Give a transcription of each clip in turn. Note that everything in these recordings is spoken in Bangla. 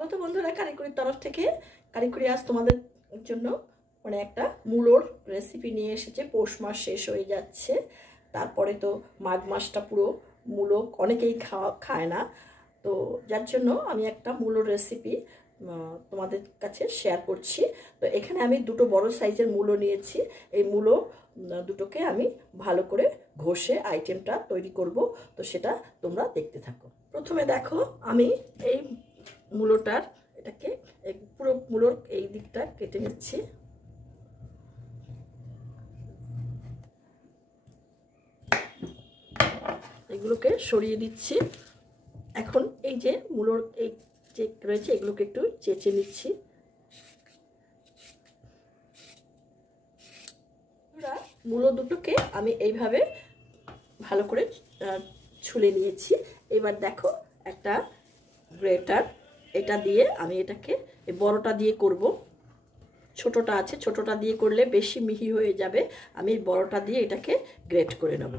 কত বন্ধুরা কারিকুরির তরফ থেকে কারিকুরি আজ তোমাদের জন্য মানে একটা মূলোর রেসিপি নিয়ে এসেছে। পৌষ মাস শেষ হয়ে যাচ্ছে, তারপরে তো মাঘ মাসটা পুরো মূলো অনেকেই খায় না, তো যার জন্য আমি একটা মূলোর রেসিপি তোমাদের কাছে শেয়ার করছি। তো এখানে আমি দুটো বড় সাইজের মূলো নিয়েছি। এই মূলো দুটোকে আমি ভালো করে ঘষে আইটেমটা তৈরি করব, তো সেটা তোমরা দেখতে থাকো। প্রথমে দেখো আমি এই মূলোটার এটাকে পুরো মূলোর এই দিকটা কেটে নিচ্ছি। এগুলোকে সরিয়ে দিচ্ছি। এখন এই যে মূলোর এই যে রয়েছে এগুলোকে একটু চেঁচে নিচ্ছি। মূলো দুটোকে আমি এইভাবে ভালো করে ছুলে নিয়েছি। এবার দেখো একটা গ্রেটার, এটা দিয়ে আমি এটাকে বড়টা দিয়ে করব। ছোটটা আছে, ছোটটা দিয়ে করলে বেশি মিহি হয়ে যাবে। আমি বড়টা দিয়ে এটাকে গ্রেট করে নেব।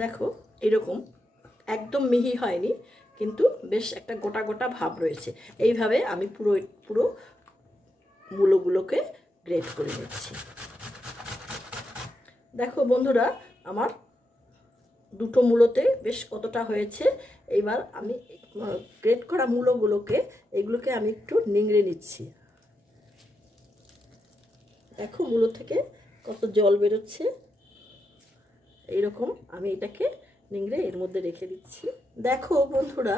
দেখো এরকম একদম মিহি হয়নি, কিন্তু বেশ একটা গোটা গোটা ভাব রয়েছে। এইভাবে আমি পুরো মূলোগুলোকে গ্রেট করে নিচ্ছি। দেখো বন্ধুরা, আমার দুটো মূলোতে বেশ কতটা হয়েছে। এইবার আমি গ্রেট করা মূলোগুলোকে এগুলোকে আমি একটু নিংড়ে নিচ্ছি। দেখো মূলো থেকে কত জল বেরোচ্ছে। এইরকম আমি এটাকে নিংড়ে এর মধ্যে রেখে দিচ্ছি। দেখো বন্ধুরা,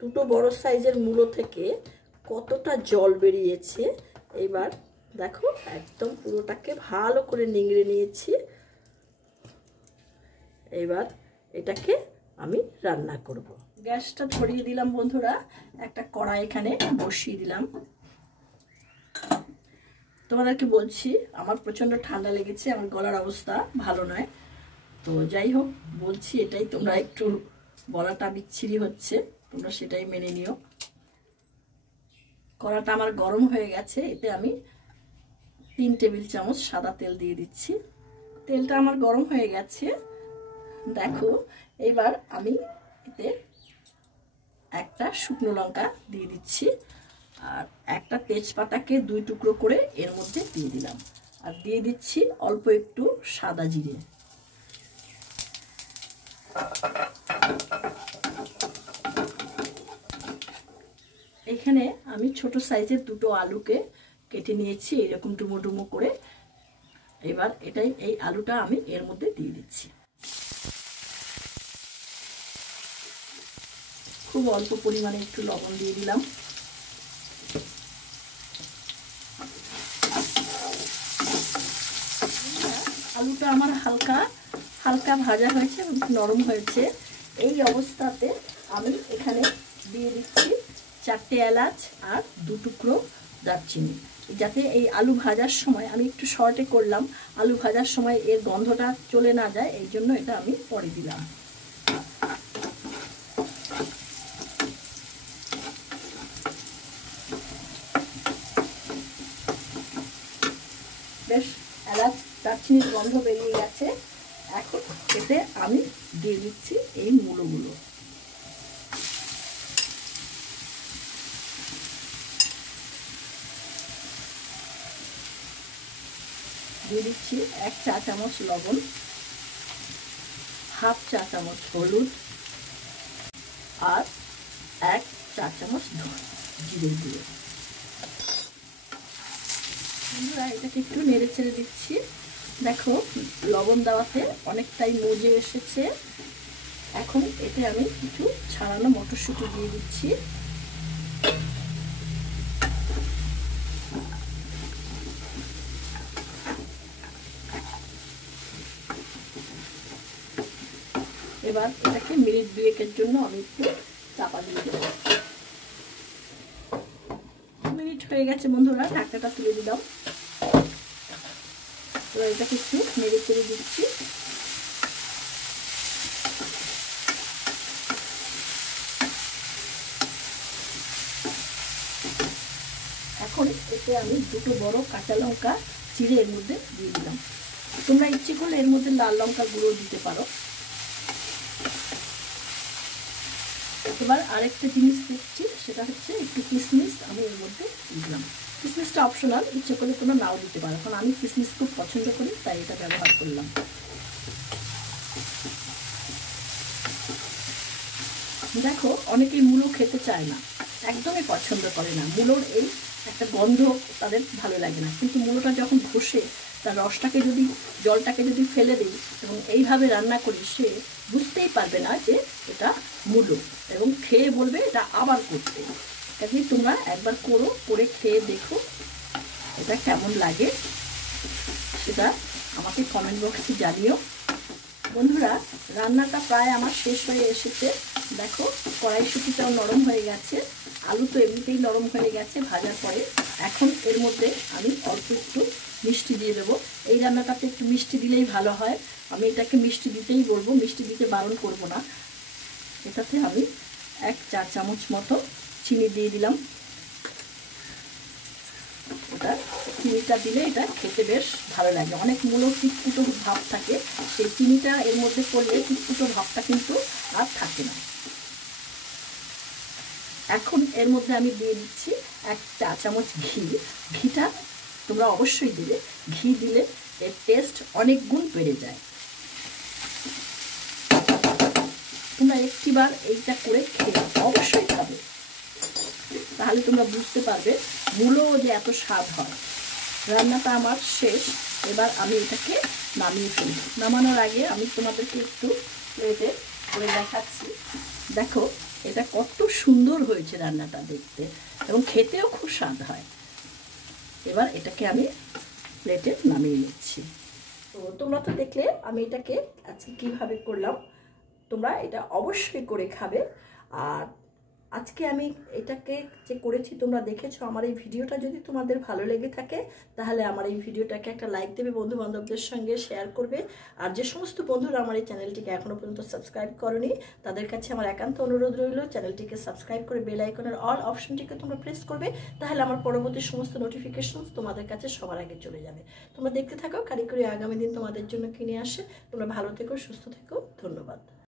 দুটো বড় সাইজের মূলো থেকে কতটা জল বেরিয়েছে। এবার দেখো একদম পুরোটাকে ভালো করে নিংড়ে নিয়েছি। এবার এটাকে আমি রান্না করব। গ্যাসটা ধরিয়ে দিলাম বন্ধুরা, একটা কড়াই এখানে বসিয়ে দিলাম। তোমাদেরকে বলছি আমার প্রচণ্ড ঠান্ডা লেগেছে, আমার গলার অবস্থা ভালো নয়, তো যাই হোক বলছি এটাই, তোমরা একটু বলাটা বিচ্ছিরি হচ্ছে, তোমরা সেটাই মেনে নিও। কড়াটা আমার গরম হয়ে গেছে, এতে আমি 3 টেবিল চামচ সাদা তেল দিয়ে দিচ্ছি। তেলটা আমার গরম হয়ে গেছে। দেখো এবার আমি এতে একটা শুকনো লঙ্কা দিয়ে দিচ্ছি, আর একটা তেজপাতাকে 2 টুকরো করে এর মধ্যে দিয়ে দিলাম, আর দিয়ে দিচ্ছি অল্প একটু সাদা জিরে। এখানে আমি ছোট সাইজের দুটো আলুকে কেটে নিয়েছি এরকম ডুমো ডুমো করে। এবার এই আলুটা আমি এর মধ্যে দিয়ে দিচ্ছি। খুব অল্প পরিমাণে একটু লবণ দিয়ে দিলাম। আলুটা আমার হালকা হালকা ভাজা হয়েছে, নরম হয়েছে। এই অবস্থাতে আমি এখানে দিয়ে দিচ্ছি 4টে এলাচ আর 2 টুকরো দারচিনি, যাতে এই আলু ভাজার সময়, আমি একটু শর্টে করলাম, আলু ভাজার সময় এর গন্ধটা চলে না যায়, এই জন্য এটা আমি পরে দিলাম। বেশ এলাচ দারচিনির গন্ধ বেরিয়ে গেছে। এখন এতে আমি দিয়ে দিচ্ছি এই মূলোগুলো। দিয়ে দিচ্ছি 1 চা চামচ লবণ, হাফ চা চামচ হলুদ, আর 1 চা চামচ জিরে গুঁড়ো। বন্ধুরা এটাকে একটু নেড়ে ছেড়ে দিচ্ছি। দেখো লবণ দেওয়াতে অনেকটাই মজে এসেছে। এখন এতে আমি কিছু ছাড়ানো মটরশুঁটি দিয়ে দিচ্ছি। এবার এটাকে মিনিট 2 জন্য আমি একটু চাপা দিয়ে দেবো। মিনিট হয়ে গেছে বন্ধুরা, ঢাকনাটা তুলে দিলাম। এবার এটাকে একটু নেড়ে চেড়ে দিচ্ছি। এখন এতে আমি 2টো বড় কাঁচা লঙ্কা চিড়ে এর মধ্যে দিয়ে দিলাম। তোমরা ইচ্ছে করলে এর মধ্যে লাল লঙ্কা গুঁড়ো দিতে পারো। এবার আরেকটা জিনিস দেখছি, সেটা হচ্ছে একটু কিশমিশ আমি এর মধ্যে দিলাম। কিশমিশটা অপশনাল, ইচ্ছে করে তোমরা নাও দিতে পারো, কারণ আমি কিশমিশ খুব পছন্দ করি তাই এটা ব্যবহার করলাম। দেখো অনেকেই মূলো খেতে চায় না, একদমই পছন্দ করে না, মূলোর এই একটা গন্ধ তাদের ভালো লাগে না, কিন্তু মূলোটা যখন ঘষে তার রসটাকে যদি, জলটাকে যদি ফেলে দিই এবং এইভাবে রান্না করি, সে বুঝতেই পারবে না যে এটা মূলো, এবং খেয়ে বলবে এটা আবার করতে। কাজেই তোমরা একবার করো, করে খেয়ে দেখো এটা কেমন লাগে, সেটা আমাকে কমেন্ট বক্সে জানিও। বন্ধুরা, রান্নাটা প্রায় আমার শেষ হয়ে এসেছে। দেখো কড়াইশুঁটিটাও নরম হয়ে গেছে, আলু তো এমনিতেই নরম হয়ে গেছে ভাজার পরে। এখন এর মধ্যে আমি অল্প একটু মিষ্টি দিয়ে দেবো। এই রান্নাটাতে একটু মিষ্টি দিলেই ভালো হয়, আমি এটাকে মিষ্টি দিতেই বলবো, মিষ্টি দিতে বারণ করব না। এটাতে আমি 1 চা চামচ মতো চিনি দিয়ে দিলাম। এটা চিনিটা দিলে এটা খেতে বেশ ভালো লাগে, অনেক মূলো টিটকুটো ভাব থাকে, সেই চিনিটা এর মধ্যে করলে টিটকুটো ভাবটা কিন্তু আর থাকে না। এখন এর মধ্যে আমি দিয়ে দিচ্ছি 1 চা চামচ ঘি। ঘিটা তোমরা অবশ্যই দেবে, ঘি দিলে এর টেস্ট অনেক গুণ বেড়ে যায়। তোমরা একটিবার এইটা করে খেয়ে অবশ্যই খাবে, তাহলে তোমরা বুঝতে পারবে মূলো যে এত স্বাদ হয়। রান্নাটা আমার শেষ, এবার আমি এটাকে নামিয়ে ফেলব। নামানোর আগে আমি তোমাদেরকে একটু প্লেটে করে দেখাচ্ছি। দেখো এটা কত সুন্দর হয়েছে রান্নাটা দেখতে, এবং খেতেও খুব স্বাদ হয়। এবার এটাকে আমি প্লেটে নামিয়ে নিচ্ছি। তো তোমরা তো দেখলে আমি এটাকে আজকে কীভাবে করলাম, তোমরা এটা অবশ্যই করে খাবে। আর আজকে আমি এটাকে যে করেছি তোমরা দেখেছো, আমার এই ভিডিওটা যদি তোমাদের ভালো লেগে থাকে তাহলে আমার এই ভিডিওটাকে একটা লাইক দেবে, বন্ধু বান্ধবদের সঙ্গে শেয়ার করবে। আর যে সমস্ত বন্ধুরা আমার এই চ্যানেলটিকে এখনও পর্যন্ত সাবস্ক্রাইব করনি, তাদের কাছে আমার একান্ত অনুরোধ রইল, চ্যানেলটিকে সাবস্ক্রাইব করে বেল আইকনের অল অপশনটিকে তোমরা প্রেস করবে, তাহলে আমার পরবর্তী সমস্ত নোটিফিকেশনস তোমাদের কাছে সবার আগে চলে যাবে। তোমরা দেখতে থাকো কারিগরি আগামী দিন তোমাদের জন্য কিনে আসে। তোমরা ভালো থেকো, সুস্থ থেকো, ধন্যবাদ।